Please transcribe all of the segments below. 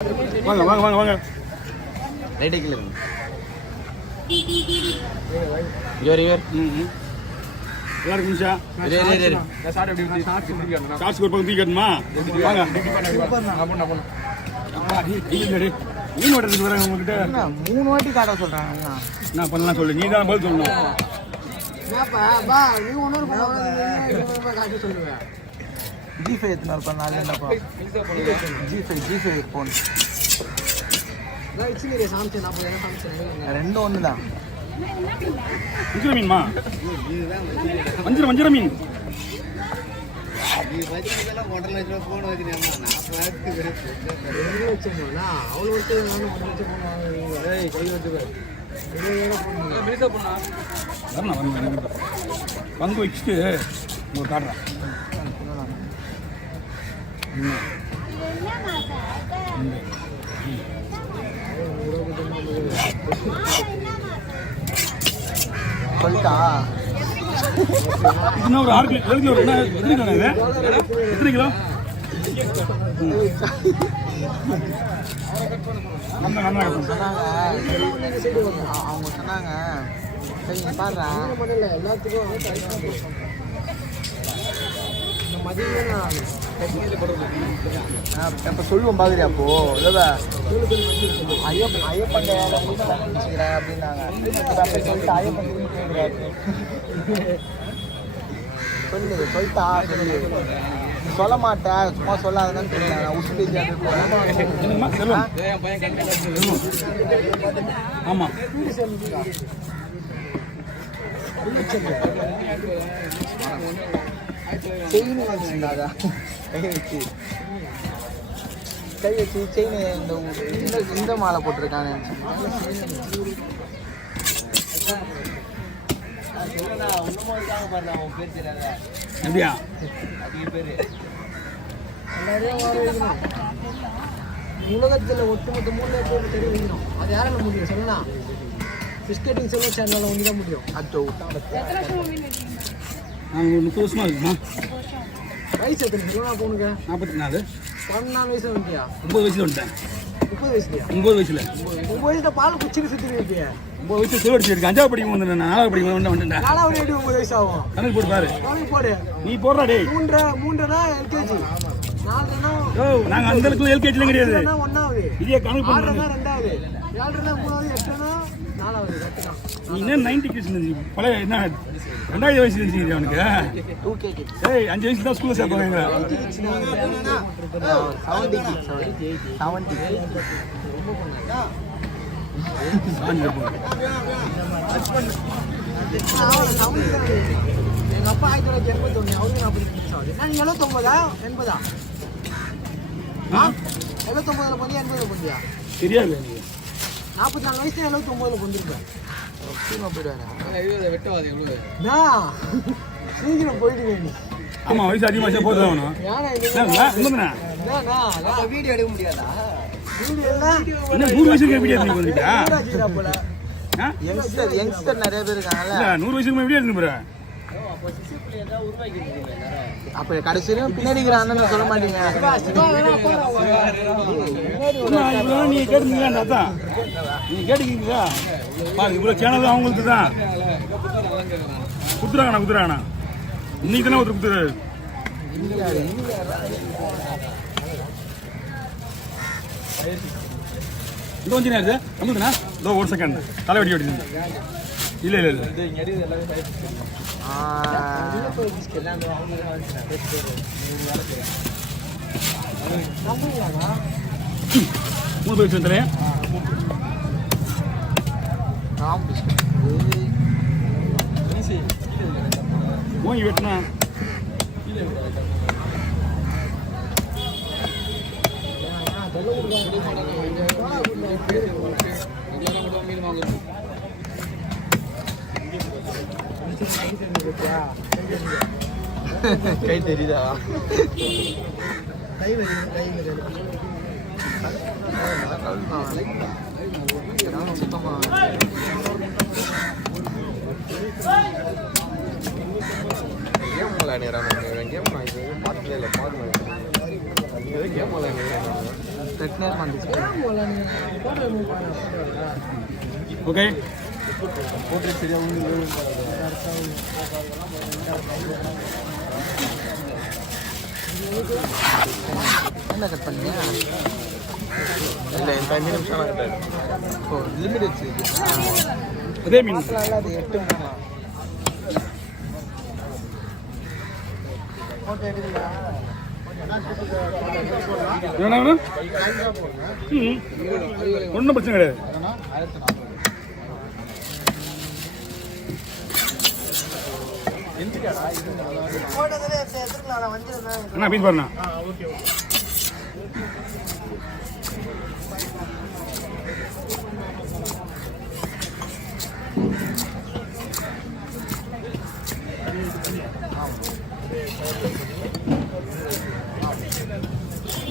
வாங்க வாங்க வாங்க வாங்க. ரைட்டே கீழே இவர் எல்லாருக்கும் நிமிஷா ஷார்ட்ஸ் ஒரு பக்கம் தூக்கி கட்டணுமா? வாங்க மீன் ஓட்டுறதுக்கு வராங்க உங்ககிட்ட 3 வாட்டி காட்ட சொல்றாங்க. நான் பண்ணலாம் சொல்லு, நீ தான் பதில் சொல்லணும். G5 எத்தனை பண்ணாலும் G5 போன் ரெண்டும் ஒன்று தான். வஞ்சிர மீன்மா? வஞ்சிர மீன் பங்கு வச்சுட்டு உங்களுக்கு காட்டுறேன். சொல்லிட்டா இன்னும் ஒரு 6 கிலோ எத்தனை கிலோ இது? எத்தனை கிலோ? சொன்னாங்க அவங்க சொன்னாங்க சரி பாடுறா இப்போ சொல்லுவோம் பாக்குறியா? அப்போ இல்லை ஐயப்பன் அப்படின்னாங்க. சொல்லிட்டு ஐயப்பன் சொல்லு சொல்லிட்டா சொல்லு. சொல்ல மாட்டேன் சும்மா சொல்லாதுன்னு சொல்லுங்க. உசுப்பேசி ஆமா செயின் வச்சுருந்தாங்க. கை வச்சு செயின் இந்த மாலை போட்டிருக்காங்க. அப்படியா? உலகத்தில் ஒட்டுமொத்த 3 பேர் தெரிய வைக்கணும். அது யாரால முடியும் சொல்லலாம்? பிஸ்கெட்டிங் செல்வ சேனலால் ஒன்று தான் முடியும். அச்சோ நாங்கள் 30 வருஷமா இருக்குமா? வயசு எத்தனை சொல்லலாம்? போனுங்க 44. 14 வயசு வந்துட்டியா? 9 வயசுல வந்துட்டேன். 30 வயசுலையா? 9 வயசுல 9 வயசுல பால் குச்சிக்கு சுற்றி இருக்கியா? 9 வயசுல சிவடிச்சு இருக்கு. 5ஆவது படிக்கும் வந்து 4ஆவது படிக்கும் வந்துட்டேன். 4வது 9 வயசு ஆகும். கணக்கு போட்டு பாரு. கணக்கு போடு. நீ போடுறா டேய். 3.5 எல்கேஜி, 4னா நாங்கள் அந்த அளவுக்கு எல்கேஜிலாம் கிடையாது. 1வது, இதே கணக்கு 6னா பண்ணுறோம். 2வது, 7னா 3வது, 8னா 4வது. கரெக்டா? நீ என்ன 90 கிட்ஸ் பழைய என்ன 2000 வயசு இருந்துச்சு அவனுக்கு? 2K ஏய் 5 வயசு தான் ஸ்கூலில் சேர்ப்பாங்க. 70. எங்க அப்பா 1981, அவருக்கு 40 ஆகுது. நான் 79 80 79 பண்ணி 80 பண்ணியா? தெரியாது. 44 வயசுல 79 பண்ணிருக்கேன். சீக்கிரம் போயிடுவே நீ. ஆமா வயசு அதிகமாக போதும் அவனும். வீடியோ எடுக்க முடியாதா? என்ன 100 வயசுக்கு வீடியோ எடுத்து வந்துட்டா? யங்ஸ்டர் நிறைய பேர் இருக்காங்கல்ல. 100 வயசுக்கு வீடியோ எடுத்து போற. அப்ப கடைசியிலும் பின்னாடி இருக்கிற அண்ணன் சொல்ல மாட்டீங்க. நீ கேட்டுங்களா? அதான் நீ கேட்டுக்கீங்களா? இவ்வளவு சேனல் அவங்களுக்கு தான் குத்துறாங்கண்ணா. இன்னைக்கு தானே ஒருத்தர் குத்துறாரு. இது கொஞ்சம் நேரம் நம்மளுக்குண்ணா இதோ 1 செகண்ட் தலைவடி ஓடி இல்லை இல்லை இல்லை மூணு போய் வந்துடுறேன். ஓங்கி வெட்டினா கை தெரியுதா? கை சுத்தமா விளையாடுறாங்க கேம் பார்க்கவே இல்லை பார்க்கணும் கேம் விளையாடுறாங்க ஓகே போட்டு சரியா என்ன கட் பண்ணீங்க? இல்லை இந்த 5 நிமிஷம் ஓ லிமிட் வச்சு அதே மீன் அது 8 மணி போட்டு எடுக்கல. என்ன ஒன்றும் பிரச்சனை கிடையாது. அண்ணா பீஸ் பாருண்ணா.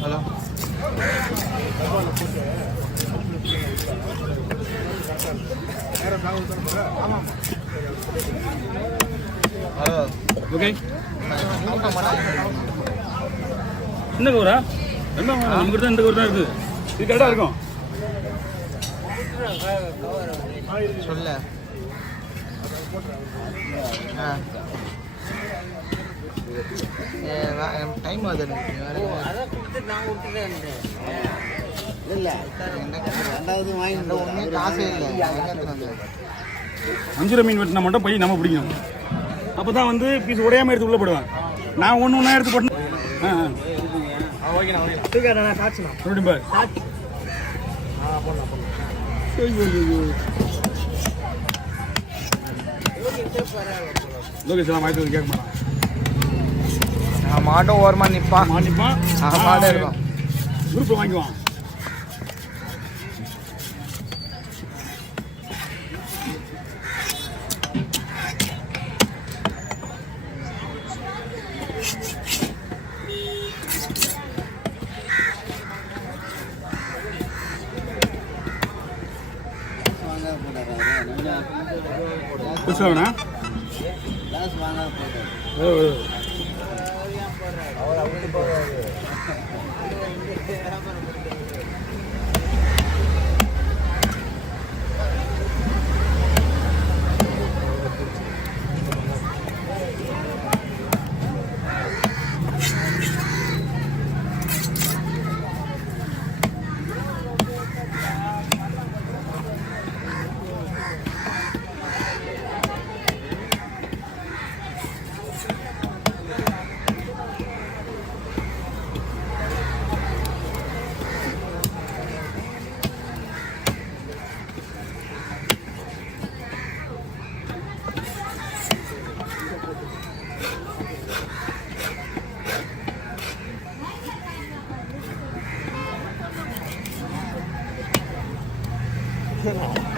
ஹலோ ஓகே இந்த கவரா என்ன இங்கிட்ட தான் இந்த கவர் தான் இருக்குது. இது கரெக்டாக இருக்கும். சொல்ல டைம் ஆகுது இல்லை ரெண்டாவது வாங்கி ஒன்றுமே காசே இல்லை 5 ரூபா மீன் வெட்டினா மட்டும் போய் நம்ம பிடிக்கணும். அப்போ தான் வந்து பீஸ் உடையாமல் எடுத்து உள்ளே போடுவேன். நான் ஒன்று எடுத்து போட்டேன். ஓகேண்ணா காய்ச்சிண்ணா மறுபடியும் பாரு. லோகேஷ் எல்லாம் வாய்ப்பு கேட்க மாட்டான். மாட்டும் ஓரமாக நிற்பான் மாட்டிப்பான். மாட்டே இருக்கும் குரூப்பில் வாங்கிக்குவான். புதுசாகண்ணா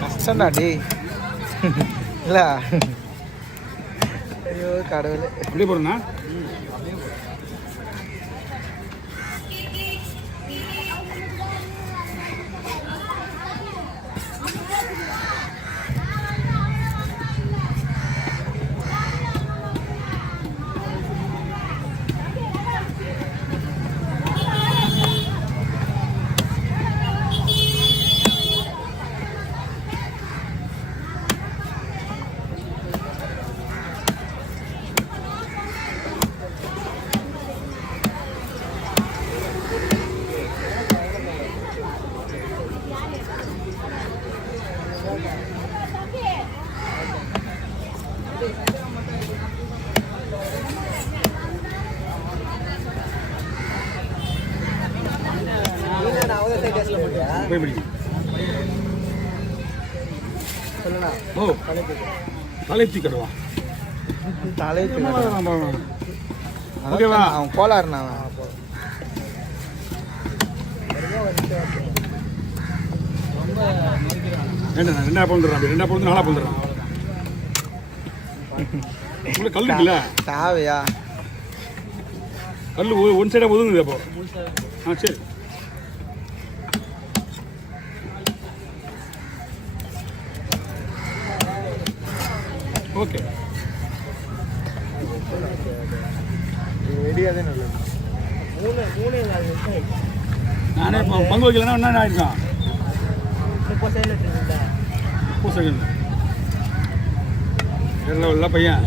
கஷ்டம்டா டே இல்லை ஐயோ கடவுளே அப்படியே போடுறேண்ணா. போய் பிடிக்கும். ஓ தலைச்சி கட்டுவா. ஓகேவா? அவன் கோளாறுண்ணா ரெண்டா பொழுதுறான். 2 பொழுது 4 பொழுதுறான். உங்களுக்கு கல் இருக்குல்ல? தேவையா கல் ஒன் சைடாக ஒதுங்குது. அப்போ சரி ஓகே. பங்கு வைக்கலன்னா என்ன ஆயிருக்கும்? 30 செகண்ட் இருக்குல்ல. 30 செகண்ட். வேற லெவலில் பையன்